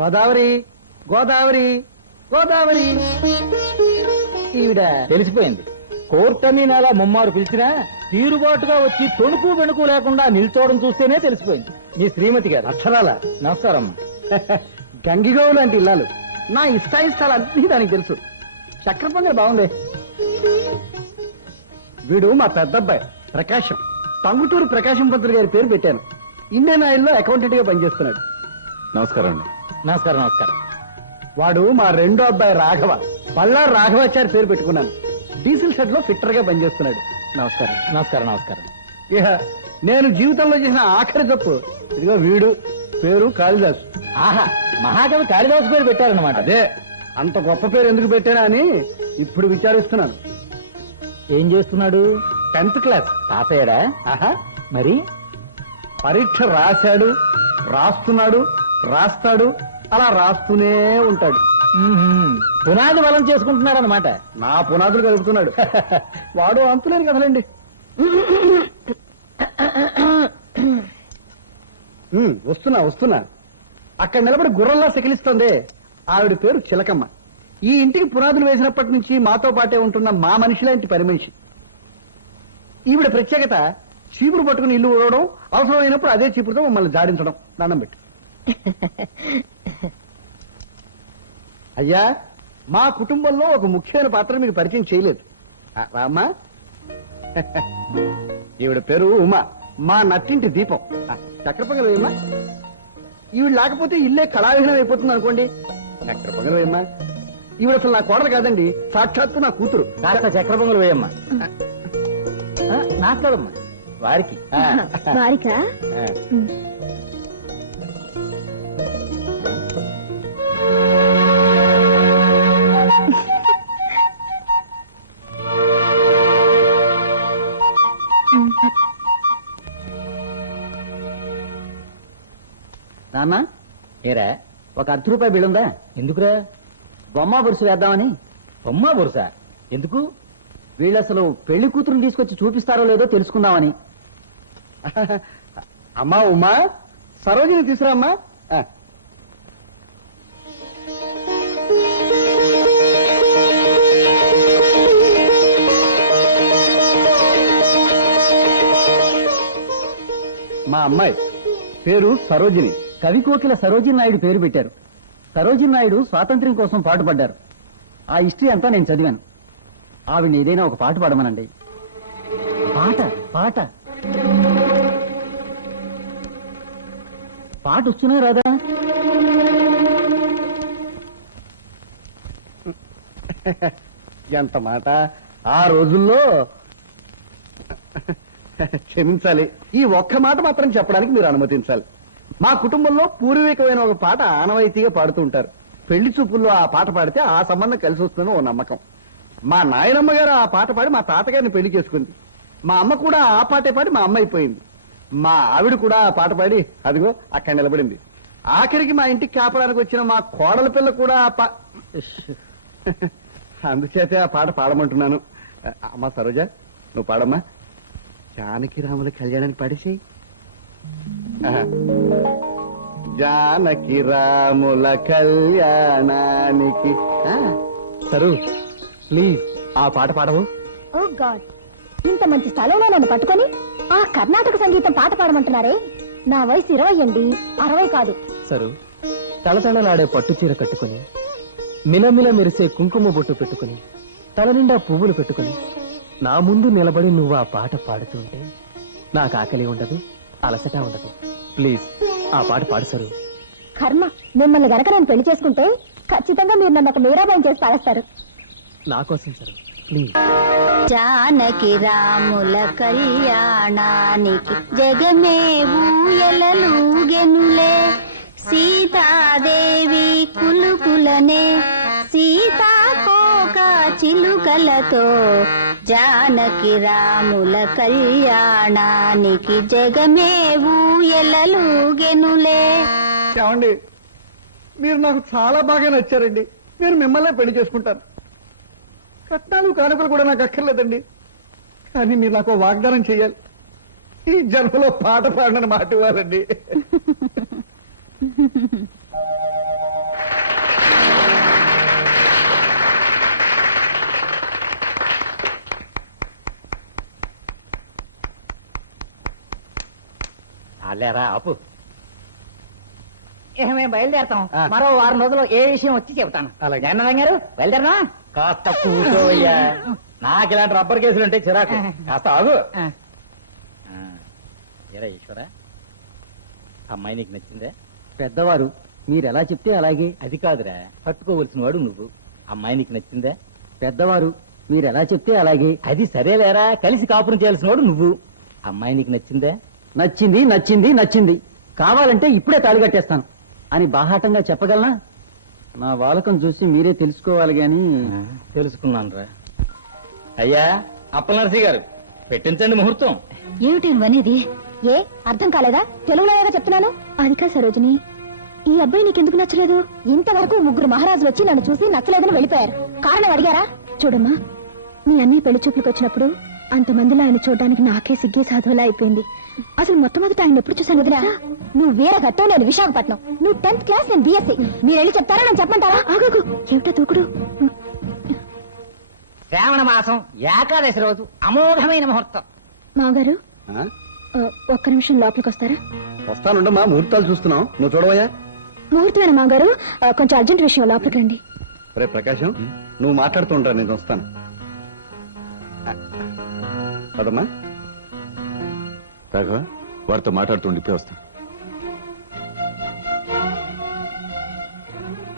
గోదావరి గోదావరి గోదావరి. ఈవిడ తెలిసిపోయింది. కోర్టని నెల ముమ్మారు పిలిచినా తీరుబాటుగా వచ్చి తొణుకు వెనుకు లేకుండా నిల్చోవడం చూస్తేనే తెలిసిపోయింది. మీ శ్రీమతి గారు. అక్షరాల నమస్కారం. గంగిగోవు లాంటి ఇల్లాలు. నా ఇష్టాయిష్టాలు అన్నీ దానికి తెలుసు. చక్ర పొంగల్ బాగుంది. వీడు మా పెద్దబ్బాయి ప్రకాశం. టంగుటూరు ప్రకాశం పంతులు గారి పేరు పెట్టాను. ఇండియన్ ఆయిల్లో అకౌంటెంట్గా పనిచేస్తున్నాడు. నమస్కారం అండి. నమస్కారం నమస్కారం. వాడు మా రెండో అబ్బాయి రాఘవ. బళ్ళారు రాఘవాచారి పేరు పెట్టుకున్నాను. డీజిల్ షెడ్లో ఫిట్టర్గా పనిచేస్తున్నాడు. నమస్కారం. నమస్కారం నమస్కారం. ఇహ నేను జీవితంలో చేసిన ఆఖరి తప్పు ఇదిగో వీడు పేరు కాళిదాసు. ఆహా మహాకవి కాళిదాసు పేరు పెట్టారన్నమాట. అదే అంత గొప్ప పేరు ఎందుకు పెట్టానా అని ఇప్పుడు విచారిస్తున్నాను. ఏం చేస్తున్నాడు? Tenth class. పాస్ అయ్యాడా ఆహా. మరి? పరీక్ష రాశాడు రాస్తున్నాడు రాస్తాడు అలా రాస్తూనే ఉంటాడు. పునాది బలం చేసుకుంటున్నాడు అనమాట నా పునాదులు కలుపుతున్నాడు వాడు అంతులేని కదలండి వస్తున్నా వస్తున్నా. అక్కడ నిలబడి గుర్రంలా సెకిలిస్తోంది ఆవిడ పేరు చిలకమ్మ. ఈ ఇంటికి పునాదులు వేసినప్పటి నుంచి మాతో పాటే ఉంటున్న మా మనిషి లాంటి పని మనిషి. ఈవిడ ప్రత్యేకత చీపురు పట్టుకుని ఇల్లు ఊడవడం అవసరమైనప్పుడు అదే చీపురుతో మమ్మల్ని జాడించడం. దండం పెట్టి. అయ్యా మా కుటుంబంలో ఒక ముఖ్యమైన పాత్ర మీకు పరిచయం చేయలేదు. ఆ, రామ్మా ఈవిడ పేరు ఉమా. మా నట్టింటి దీపం. చక్కెర పొంగల్ వేయమ్మా ఈవిడ లేకపోతే ఇల్లే కళావిహీనం అయిపోతుంది అనుకోండి. చక్కెర పొంగల్ వేయమ్మా ఈవిడ అసలు నా కోడలు కాదండి సాక్షాత్తు నా కూతురు. కాస్త చక్ర పొంగలు వేయమ్మా. ఆ, నాకు కాదమ్మా వారికి. వారికా? నాన్న ఏరా ఒక అర్ధ రూపాయి బిల్ ఉందా? ఎందుకురా? బొమ్మ బురుసు వేద్దామని. బొమ్మ బొరుసా? ఎందుకు? వీళ్ళు అసలు పెళ్ళి కూతురుని తీసుకొచ్చి చూపిస్తారో లేదో తెలుసుకుందామని. అమ్మా ఉమా సరోజిని తీసుకురామ్మా ఆ. మా అమ్మాయి పేరు సరోజిని. కవి కోకిల సరోజిని నాయుడు పేరు పెట్టారు. సరోజిని నాయుడు స్వాతంత్ర్యం కోసం పాటుపడ్డారు. ఆ హిస్టరీ అంతా నేను చదివాను. ఆవిడ ఏదైనా ఒక పాట పాడమనండి. పాట పాట. పాట వస్తున్నా రాదా? ఎంత మాట? ఆ రోజుల్లో క్షమించాలి. ఈ ఒక్క మాట మాత్రం చెప్పడానికి మీరు అనుమతించాలి. మా కుటుంబంలో పూర్వీకమైన ఒక పాట ఆనవాయితీగా పాడుతూ ఉంటారు. పెళ్ళి చూపుల్లో ఆ పాట పాడితే ఆ సంబంధం కలిసి వస్తుందని ఓ నమ్మకం. మా నాయనమ్మ గారు ఆ పాట పాడి మా తాతగారిని పెళ్ళి చేసుకుంది. మా అమ్మ కూడా ఆ పాటే పాడి మా అమ్మ అయిపోయింది. మా ఆవిడ కూడా ఆ పాట పాడి అదిగో అక్కడ నిలబడింది. ఆఖరికి మా ఇంటికి కాపడానికి వచ్చిన మా కోడల పిల్ల కూడా ఆ పా అందుచేతే ఆ పాట పాడమంటున్నాను. అమ్మా సరోజ నువ్వు పాడమ్మా. జానకి రాముల కళ్యాణాన్ని పాడేసేయి. జానకి రాముల కళ్యాణానికి. ఆ, సరు ప్లీజ్ ఆ పాట పాడవు. ఓ గాడ్ ఇంత మంచి స్థలంలో నన్ను పట్టుకొని ఆ కర్ణాటక సంగీతం పాట పాడమంటున్నారే? నా వయసు ఇరవై అండి అరవై కాదు. సరు తలతళలాడే పట్టు చీర కట్టుకుని మిలమిల మెరిసే కుంకుమ బొట్టు పెట్టుకుని తల నిండా పువ్వులు పెట్టుకుని నా ముందు నిలబడి నువ్వు ఆ పాట పాడుతుంటే నాకు ఆకలి ఉండదు అలసట ఉండదు. ప్లీజ్ ఆ పాట పాడు సరు కర్మ మిమ్మల్ని గనక నేను పెళ్ళి చేసుకుంటే ఖచ్చితంగా మీరు నన్ను ఒక మీరాబాయి చేసి పాడేస్తారు. నా కోసం సరు ప్లీజ్. జానకి రాముల కళ్యాణానికి జగమే ఊయలలుగెనులే సీతాదేవి కులుకులనే సీతాకోక చిలుకలతో జానకి రాముల కళ్యాణానికి జగమే ఊయలలుగెనులే ఏమండి మీరు నాకు చాలా బాగా నచ్చారండి. నేను మిమ్మల్నే పెళ్ళి చేసుకుంటాను. కట్నాలు కానుకలు కూడా నాకు అక్కర్లేదండి. కానీ మీరు నాకు వాగ్దానం చేయాలి. ఈ జన్మలో పాట పాడనని మాట ఇవ్వాలండి లేరా ఆపు. ఇక మేము బయలుదేరతాం. మరో వారం రోజుల్లో ఏ విషయం వచ్చి చెబుతాను. అలాగే. జగన్నాథం గారు బయలుదేరనా? కాస్త కూర్చోయ్యా నాకు ఇలాంటి రబ్బర్ కేసులు అంటే చిరాకు. కాస్త ఆగు. ఏరా ఈశ్వర? అమ్మాయి నీకు నచ్చిందే? పెద్దవారు మీరు ఎలా చెప్తే అలాగే. అది కాదురా. పట్టుకోవలసిన వాడు నువ్వు. అమ్మాయి నీకు నచ్చిందే? పెద్దవారు మీరు ఎలా చెప్తే అలాగే. అది సరేలేరా. కలిసి కాపురం చేయాల్సిన వాడు నువ్వు. అమ్మాయి నీకు నచ్చిందే? నచ్చింది నచ్చింది నచ్చింది. కావాలంటే ఇప్పుడే తాళి కట్టేస్తాను. అని బాహాటంగా చెప్పగలనా? నా వాలకం చూసి మీరే తెలుసుకోవాలి గాని. తెలుసుకున్నాను రా. అయ్యా అప్పలనరసి గారు పెట్టించండి ముహూర్తం. ఏమిటి నువ్వనేది ఏ అర్థం కాలేదా? తెలుగులో ఏదో చెప్తున్నాను. అది కా సరోజిని ఈ అబ్బాయి నీకెందుకు నచ్చలేదు? ఇంతవరకు ముగ్గురు మహారాజులు వచ్చి నన్ను చూసి నచ్చలేదని వెళ్ళిపోయారు. కారణం అడిగారా? చూడమ్మా మీ అన్నయ్య పెళ్ళి చూపులకు వచ్చినప్పుడు అంతమందిలో ఆయన చూడడానికి నాకే సిగ్గే సాధువులా అయిపోయింది. అసలు మొట్టమొదటి ఆయన ఎప్పుడు చూసాను వదినా నువ్వు వేరే ఘట్టం నేను విశాఖపట్నం. నువ్వు టెన్త్ క్లాస్ నేను బిఎస్సీ మీరు వెళ్ళి చెప్తారా? నేను చెప్పంటారా ఆగాగు ఏమిటా దూకుడు? శ్రావణ మాసం ఏకాదశి రోజు అమోఘమైన ముహూర్తం. మామగారు ఒక్క నిమిషం లోపలికి వస్తారా? వస్తానుండమ్మా ముహూర్తాలు చూస్తున్నాం. నువ్వు చూడవయ్యా. ముహూర్తమైన మామగారు కొంచెం అర్జెంట్ విషయం లోపలికి రండి. రే ప్రకాశం నువ్వు మాట్లాడుతూ ఉంటా నేను వస్తాను. పదమ్మా. రాఘవ వారితో మాట్లాడుతుండి ఇప్పుడే వస్తాను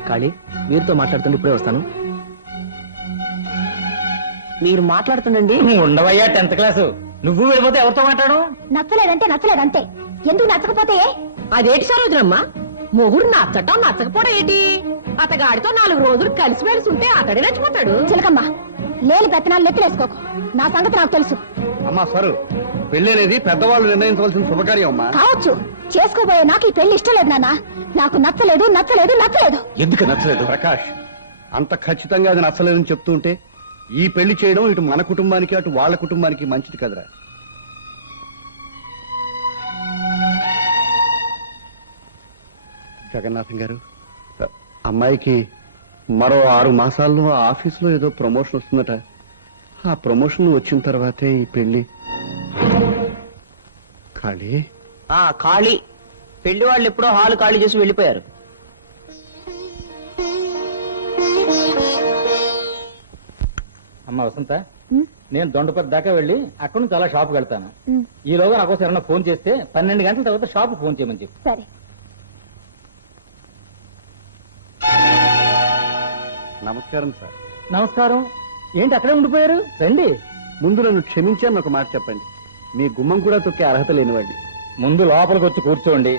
కాళీ మీరుతో మాట్లాడుతుంటే ఇప్పుడే వస్తాను. మీరు మాట్లాడుతుండండి. నువ్వు ఉండవయ్యా టెన్త్ క్లాసు. నువ్వు వెళ్ళిపోతే ఎవరితో మాట్లాడు నచ్చలేదంటే నచ్చలేదంతే ఎందుకు నచ్చకపోతే? అదేటి సరోజనమ్మా మొగుడు నచ్చటం నచ్చకపోవడం ఏంటి? అతగాడితో నాలుగు రోజులు కలిసిమెలిసి ఉంటే అతడే నచ్చిపోతాడు. చిలకమ్మ లేని పెత్తనాలు నెత్తిలేసుకోకు. నా సంగతి నాకు తెలుసు. అమ్మా సరు. పెళ్ళి అనేది పెద్దవాళ్ళు నిర్ణయించవలసిన శుభకార్యం అమ్మా. కావచ్చు. చేసుకోబోయే నాకు ఈ పెళ్ళి ఇష్టం లేదు నాన్న. నాకు నచ్చలేదు నచ్చలేదు నచ్చలేదు. ఎందుకు నచ్చలేదు? ప్రకాష్ అంత ఖచ్చితంగా అది నచ్చలేదని చెప్తూ ఉంటే ఈ పెళ్ళి చేయడం ఇటు మన కుటుంబానికి అటు వాళ్ళ కుటుంబానికి మంచిది కదరా. జగన్నాథం గారు అమ్మాయికి మరో ఆరు మాసాల్లో ఆ ఆఫీసులో ఏదో ప్రమోషన్ వస్తుందట. ఆ ప్రమోషన్ వచ్చిన తర్వాతే ఈ పెళ్ళి ఖాళీ ఆ ఖాళీ. పెళ్ళి వాళ్ళు ఎప్పుడో హాలు ఖాళీ చేసి వెళ్ళిపోయారు. అమ్మ వసంత ఉమ్, నేను దొండపతి దాకా వెళ్ళి అక్కడ నుంచి అలా షాప్కి వెళ్తాను. ఉమ్, ఈలోగా నాకు ఎవరైనా ఫోన్ చేస్తే పన్నెండు గంటల తర్వాత షాప్ ఫోన్ చేయమని చెప్పు. సరే. నమస్కారం సార్. నమస్కారం. ఏంటి అక్కడే ఉండిపోయారు? రండి. ముందు నన్ను క్షమించాను ఒక మాట చెప్పండి. మీ గుమ్మం కూడా తొక్కే అర్హత లేనివాడిని. ముందు లోపలికి వచ్చి కూర్చోండి.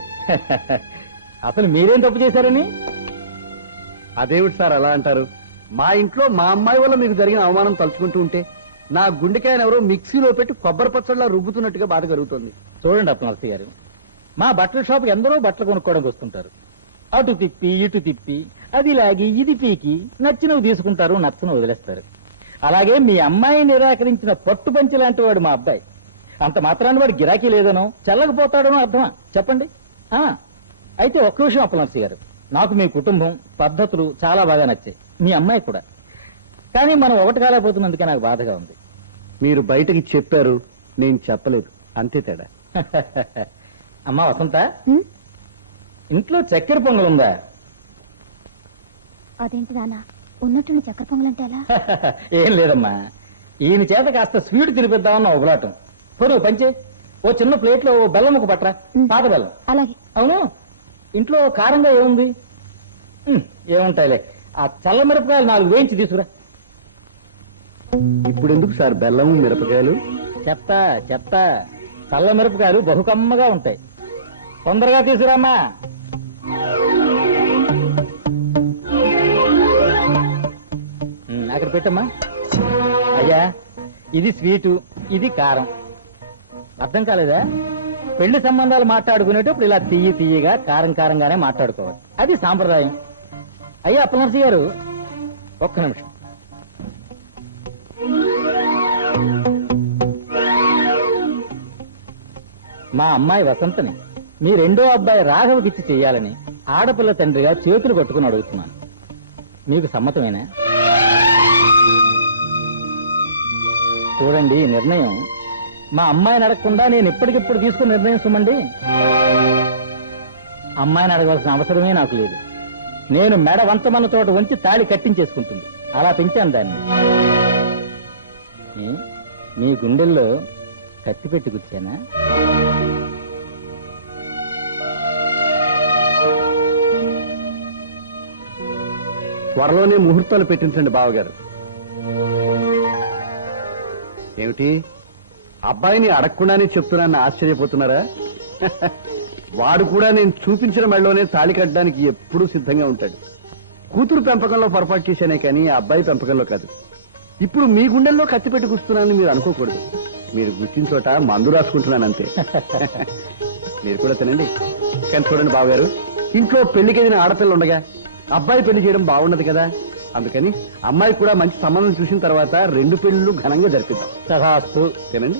అసలు మీరేం తప్పు చేశారని? అదేమిటి సార్ అలా అంటారు? మా ఇంట్లో మా అమ్మాయి వల్ల మీకు జరిగిన అవమానం తలుచుకుంటూ ఉంటే నా గుండెకాయను ఎవరో మిక్సీలో పెట్టి కొబ్బరి పచ్చడిలా రుబ్బుతున్నట్టుగా బాధ కలుగుతుంది. చూడండి అప్పనర్సి గారు. మా బట్టల షాప్ ఎందరో బట్టలు కొనుక్కోవడానికి వస్తుంటారు. అటు తిప్పి ఇటు తిప్పి అది లాగి ఇది పీకి నచ్చినవి తీసుకుంటారు నచ్చనవి వదిలేస్తారు. అలాగే మీ అమ్మాయి నిరాకరించిన పట్టు పంచి లాంటి వాడు మా అబ్బాయి. అంత మాత్రాన్ని వాడు గిరాకీ లేదనో చల్లకపోతాడనో అర్థమా? చెప్పండి. ఆ అయితే ఒక్క విషయం అప్పనర్సి గారు. నాకు మీ కుటుంబం పద్ధతులు చాలా బాగా నచ్చాయి. మీ అమ్మాయి కూడా. కానీ మనం ఒకటి కాలేకపోతున్నందుకే నాకు బాధగా ఉంది. మీరు బయటకి చెప్పారు నేను చెప్పలేదు. అంతే తేడా. అమ్మా వసంత. ఇంట్లో చక్కెర పొంగల్ ఉందా? అదేంటి నాన్న? ఉన్నట్టుండి చక్కెర పొంగలంటే ఎలా? ఏం లేదమ్మా. ఈయన చేత కాస్త స్వీట్ తినిపిద్దామన్న ఒకలాటం పొరుగు పంచే. ఓ చిన్న ప్లేట్లో ఓ బెల్లం ఒక పట్రా. పాత బెల్లం. అలాగే. అవును? ఇంట్లో కారంగా ఏముంది? ఏముంటాయిలే. ఆ చల్ల మిరపకాయలు నాలుగు వేయించి తీసుకురా. ఇప్పుడు ఎందుకు సార్ బెల్లం మిరపకాయలు? చెప్తా చెప్తా. చల్ల మిరపకాయలు బహుకమ్మగా ఉంటాయి. తొందరగా తీసుకురామ్మా. అక్కడ పెట్టమ్మా. అయ్యా ఇది స్వీటు ఇది కారం. అర్థం కాలేదా? పెళ్ళి సంబంధాలు మాట్లాడుకునేటప్పుడు ఇలా తీయి తీయగా కారం కారంగానే మాట్లాడుకోవాలి. అది సాంప్రదాయం. అయ్యా అప్పనర్సి గారు ఒక్క నిమిషం. మా అమ్మాయి వసంతని మీ రెండో అబ్బాయి రాఘవకిచ్చి చెయ్యాలని ఆడపిల్ల తండ్రిగా చేతులు పట్టుకుని అడుగుతున్నాను. మీకు సమ్మతమేనా? చూడండి నిర్ణయం మా అమ్మాయిని అడగకుండా నేను ఎప్పటికిప్పుడు తీసుకున్న నిర్ణయం సుమండి. అమ్మాయిని అడగవలసిన అవసరమే నాకు లేదు. నేను మెడ వంతమన్న తోట ఉంచి తాళి కట్టించేసుకుంటుంది. అలా పెంచాను దాన్ని? మీ గుండెల్లో కత్తి పెట్టి కూర్చానా త్వరలోనే ముహూర్తాలు పెట్టించండి బావగారు. ఏమిటి? అబ్బాయిని అడగకుండానే చెప్తున్నానని ఆశ్చర్యపోతున్నారా? వాడు కూడా నేను చూపించిన మెళ్ళలోనే తాళి కట్టడానికి ఎప్పుడూ సిద్ధంగా ఉంటాడు. కూతురు పెంపకంలో పొరపాటు చేశానే కానీ ఆ అబ్బాయి పెంపకంలో కాదు. ఇప్పుడు మీ గుండెల్లో కత్తి పెట్టి కూస్తున్నానని మీరు అనుకోకూడదు. మీరు గుర్తిన చోట మందు రాసుకుంటున్నాను అంతే. మీరు కూడా తినండి. కానీ చూడండి బావగారు ఇంట్లో పెళ్ళికి ఎదిగిన ఆడపిల్ల ఉండగా అబ్బాయి పెళ్ళి చేయడం బాగుండదు కదా? అందుకని అమ్మాయి కూడా మంచి సంబంధం చూసిన తర్వాత రెండు పెళ్ళిళ్ళు ఘనంగా జరిపిద్దాం. సహాస్తు తినండి.